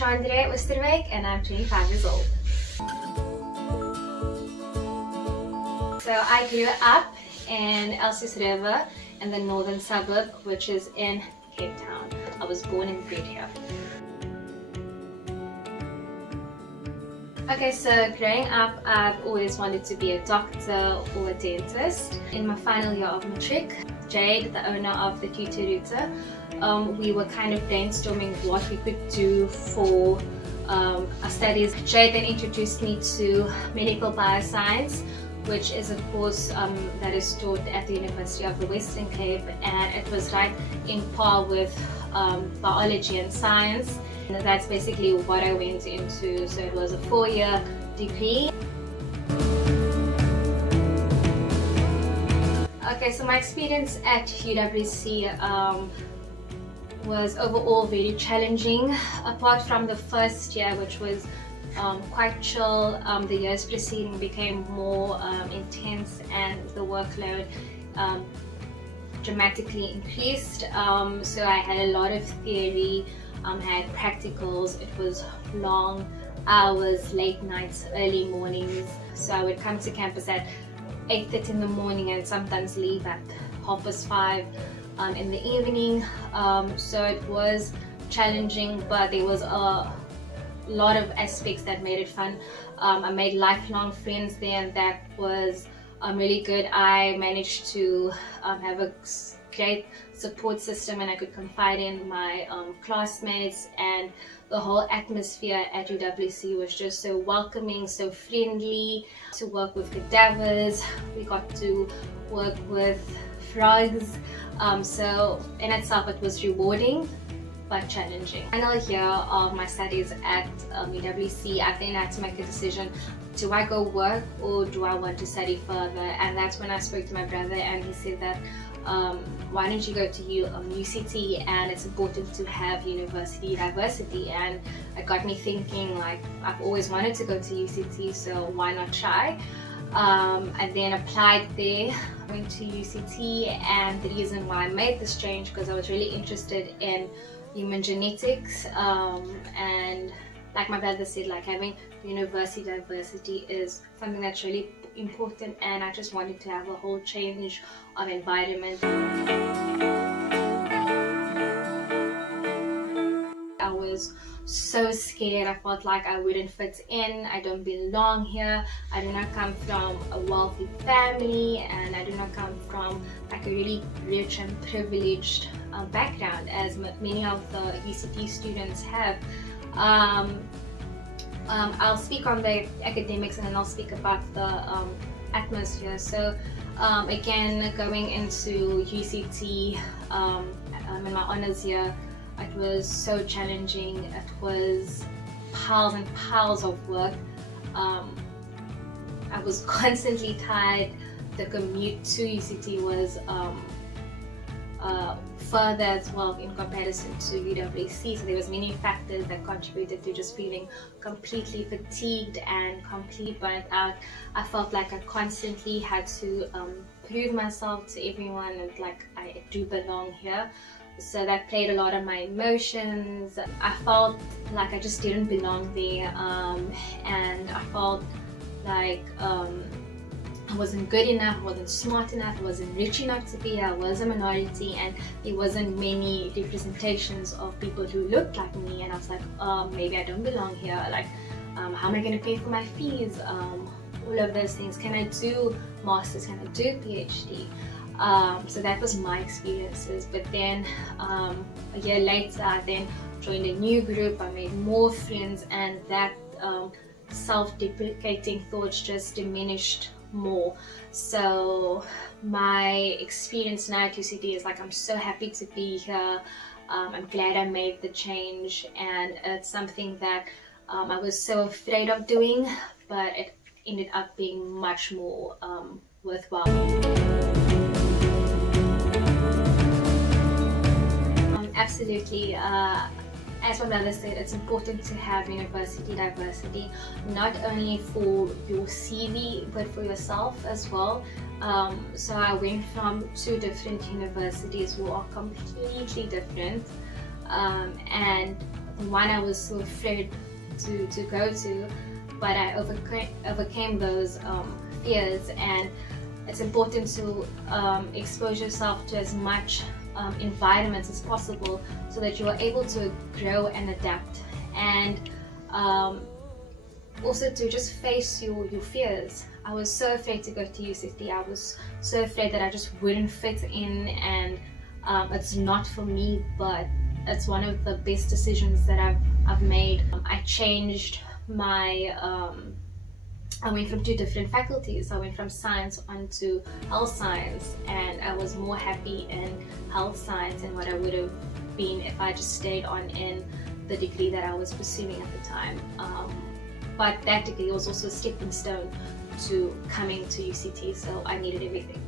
Chandre Oosterwyk and I'm 25 years old. So I grew up in River in the northern suburb, which is in Cape Town. I was born and bred here. Okay, so growing up, I've always wanted to be a doctor or a dentist. In my final year of matric, Jade, the owner of the tutor, we were kind of brainstorming what we could do for our studies. Jade then introduced me to medical bioscience, which is a course that is taught at the University of the Western Cape, and it was right in par with biology and science. And that's basically what I went into. So it was a 4-year degree. Okay, so my experience at UWC was overall very challenging. Apart from the first year, which was quite chill, the years preceding became more intense and the workload dramatically increased. So I had a lot of theory, I had practicals. It was long hours, late nights, early mornings. So I would come to campus at 8:30 in the morning and sometimes leave at 5:30 in the evening. So it was challenging, but there was a lot of aspects that made it fun. I made lifelong friends there, and that was really good. I managed to have a great support system, and I could confide in my classmates, and the whole atmosphere at UWC was just so welcoming, so friendly. To work with cadavers, we got to work with frogs, so in itself it was rewarding but challenging. Final year of my studies at UWC, I then had to make a decision: do I go work or do I want to study further? And that's when I spoke to my brother, and he said that why don't you go to UCT, and it's important to have university diversity. And it got me thinking, like, I've always wanted to go to UCT, so why not try? I then applied there, went to UCT, and the reason why I made this change because I was really interested in human genetics, and like my brother said, like having university diversity is something that's really important, and I just wanted to have a whole change of environment. I was so scared. I felt like I wouldn't fit in. I don't belong here. I do not come from a wealthy family, and I do not come from like a really rich and privileged background as many of the UCT students have. I'll speak on the academics, and then I'll speak about the atmosphere. So again, going into UCT in my honours year, it was so challenging. It was piles and piles of work. I was constantly tired. The commute to UCT was further as well in comparison to UWC, so there was many factors that contributed to just feeling completely fatigued and completely burnt out. I felt like I constantly had to prove myself to everyone, and like I do belong here. So that played a lot on my emotions. I felt like I just didn't belong there, and I felt like I wasn't good enough, I wasn't smart enough, I wasn't rich enough to be here. I was a minority, and there wasn't many representations of people who looked like me, and I was like, maybe I don't belong here. Like, how am I going to pay for my fees? All of those things. Can I do masters? Can I do PhD? So that was my experiences. But then a year later, I then joined a new group. I made more friends, and that self-deprecating thoughts just diminished more. So my experience now at UCT is like, I'm so happy to be here. I'm glad I made the change, and it's something that I was so afraid of doing, but it ended up being much more worthwhile. Absolutely. As my brother said, it's important to have university diversity, not only for your CV but for yourself as well. So I went from 2 different universities who are completely different, and one I was so afraid to go to, but I overcame those fears. And it's important to expose yourself to as much environments as possible so that you are able to grow and adapt, and also to just face your fears. I was so afraid to go to UCT. I was so afraid that I just wouldn't fit in, and it's not for me, but it's one of the best decisions that I've made. I changed my I went from 2 different faculties. I went from science onto health science, and I was more happy in health science than what I would have been if I just stayed on in the degree that I was pursuing at the time. But that degree was also a stepping stone to coming to UCT, so I needed everything.